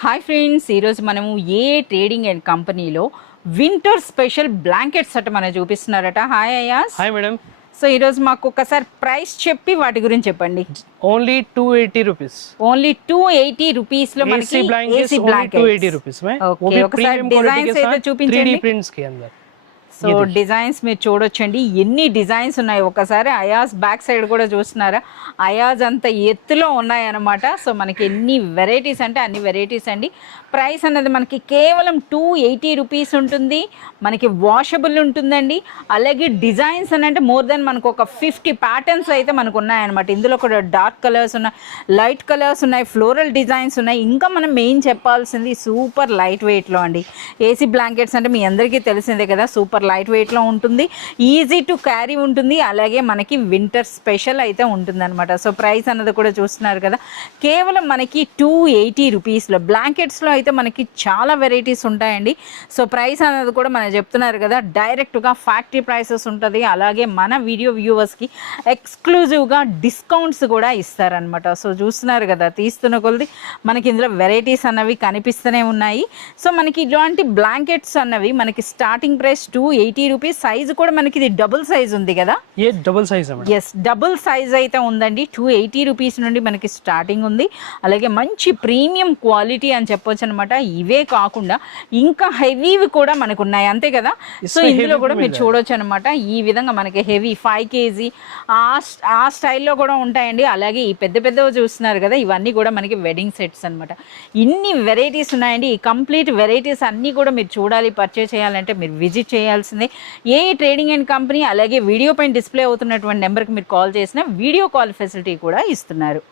Hi friends, ఈరోజు మనము ఏ ట్రేడింగ్ అండ్ కంపెనీలో వింటర్ స్పెషల్ బ్లాంకెట్స్ అట మనం చూపిస్తున్నారట. Hi Ayas. Hi madam. So ఈరోజు మాకు ఒకసారి ప్రైస్ చెప్పి వాటి గురించి చెప్పండి. Only 280 rupees. ఓన్లీ 280 రూపీస్ లో మనకి ఏసీ బ్లాంకెట్స్ 280 రూపీస్. ఓకే, ఒకసారి డిజైన్స్ అయితే చూపించండి. 3D ప్రింట్స్ కి अंदर సో డిజైన్స్ మీరు చూడొచ్చండి, ఎన్ని డిజైన్స్ ఉన్నాయి. ఒకసారి అయాజ్ బ్యాక్ సైడ్ కూడా చూస్తున్నారా, అయాజ్ అంత ఎత్తులో ఉన్నాయన్నమాట. సో మనకి ఎన్ని వెరైటీస్ అంటే అన్ని వెరైటీస్ అండి. ప్రైస్ అనేది మనకి కేవలం 280 రూపీస్ ఉంటుంది. మనకి వాషబుల్ ఉంటుందండి. అలాగే డిజైన్స్ అని అంటే మోర్ దెన్ మనకు ఒక 50 ప్యాటర్న్స్ అయితే మనకు ఉన్నాయన్నమాట. ఇందులో కూడా డార్క్ కలర్స్ ఉన్నాయి, లైట్ కలర్స్ ఉన్నాయి, ఫ్లోరల్ డిజైన్స్ ఉన్నాయి. ఇంకా మనం మెయిన్ చెప్పాల్సింది సూపర్ లైట్ వెయిట్లో అండి. ఏసీ బ్లాంకెట్స్ అంటే మీ అందరికీ తెలిసిందే కదా, సూపర్ లైట్ వెయిట్లో ఉంటుంది, ఈజీ టు క్యారీ ఉంటుంది. అలాగే మనకి వింటర్ స్పెషల్ అయితే ఉంటుంది అనమాట. సో ప్రైస్ అన్నది కూడా చూస్తున్నారు కదా, కేవలం మనకి 280 రూపీస్లో. బ్లాంకెట్స్లో అయితే మనకి చాలా వెరైటీస్ ఉంటాయండి. సో ప్రైస్ అనేది కూడా మనం చెప్తున్నారు కదా, డైరెక్ట్గా ఫ్యాక్టరీ ప్రైసెస్ ఉంటుంది. అలాగే మన వీడియో వ్యూవర్స్కి ఎక్స్క్లూజివ్గా డిస్కౌంట్స్ కూడా ఇస్తారనమాట. సో చూస్తున్నారు కదా, తీస్తున్న కొలది మనకి ఇందులో వెరైటీస్ అన్నవి కనిపిస్తూనే ఉన్నాయి. సో మనకి ఇలాంటి బ్లాంకెట్స్ అన్నవి మనకి స్టార్టింగ్ ప్రైస్ 280 రూపీస్. సైజు కూడా మనకి ఇది డబుల్ సైజ్ ఉంది కదా. ఎస్, డబుల్ సైజ్ అయితే ఉందండి. 280 రూపీస్ నుండి మనకి స్టార్టింగ్ ఉంది. అలాగే మంచి ప్రీమియం క్వాలిటీ అని చెప్పొచ్చు అనమాట. ఇవే కాకుండా ఇంకా హెవీవి కూడా మనకు ఉన్నాయి, అంతే కదా. సో ఇందులో కూడా మీరు చూడొచ్చు అనమాట. ఈ విధంగా మనకి హెవీ 5 kg ఆ స్టైల్లో కూడా ఉంటాయండి. అలాగే ఈ పెద్ద పెద్దవి చూస్తున్నారు కదా, ఇవన్నీ కూడా మనకి వెడ్డింగ్ సెట్స్ అనమాట. ఇన్ని వెరైటీస్ ఉన్నాయండి. ఈ కంప్లీట్ వెరైటీస్ అన్నీ కూడా మీరు చూడాలి, పర్చేస్ చేయాలంటే మీరు విజిట్ చేయాల్సిందే. ఏ ట్రేడింగ్ అండ్ కంపెనీ. అలాగే వీడియో పైన డిస్ప్లే అవుతున్నటువంటి నెంబర్కి మీరు కాల్ చేసిన వీడియో కాల్ ఫెసిలిటీ కూడా ఇస్తున్నారు.